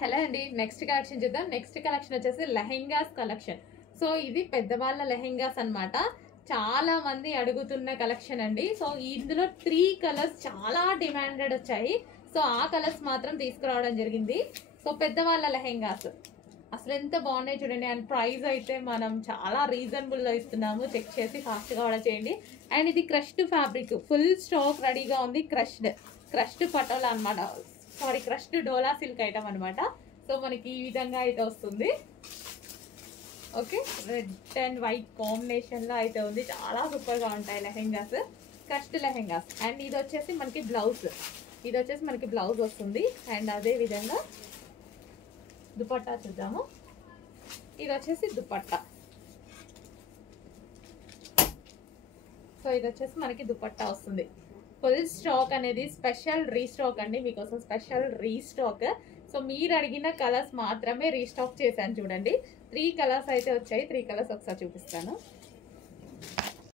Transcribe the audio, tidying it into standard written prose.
Hello అండి, next collection చూద్దాం. Next collection వచ్చేసి లెహెంగాస్ కలెక్షన్. సో ఇది పెద్దవాళ్ళ లెహెంగాస్ అన్నమాట. చాలా మంది అడుగుతున్న కలెక్షన్ అండి. సో ఇందులో 3 కలర్స్ చాలా డిమాండెడ్ వచ్చాయి. సో ఆ కలర్స్ మాత్రం తీసుకురావడం జరిగింది. సో పెద్దవాళ్ళ లెహెంగాస్ అసలు ఎంత బాగున్నాయి చూడండి. అండ్ ప్రైస్ అయితే మనం చాలా రీజనబుల్ లో ఇస్తున్నాము. చెక్ చేసి ఫాస్ట్ గా ఆర్డర్ చేయండి. అండ్ ఇది క్రష్డ్ ఫ్యాబ్రిక్, ఫుల్ స్టాక్ రెడీగా ఉంది. క్రష్డ్ పటోలా అనమాట. సారీ, క్రష్డ్ డోలా సిల్క్ ఐటమ్ అనమాట. సో మనకి ఈ విధంగా అయితే వస్తుంది. Okay, red and white combination లో అయితే ఉంది. చాలా సూపర్ గా ఉంటాయి లెహెంగాస్, క్రష్డ్ లెహెంగాస్. అండ్ ఇది వచ్చేసి మనకి బ్లౌజ్ వస్తుంది. అండ్ అదే విధంగా దుపట్టా చూద్దాము. ఇది వచ్చేసి దుపట్టా. సో ఇది వచ్చేసి మనకి దుపట్టా వస్తుంది. ఫుల్ స్టాక్ అనేది స్పెషల్ రీస్టాక్ అండి, మీకోసం స్పెషల్ రీస్టాక్. సో మీరు అడిగిన కలర్స్ మాత్రమే రీస్టాక్ చేశాను చూడండి. 3 కలర్స్ అయితే వచ్చాయి. 3 కలర్స్ ఒకసారి చూపిస్తాను.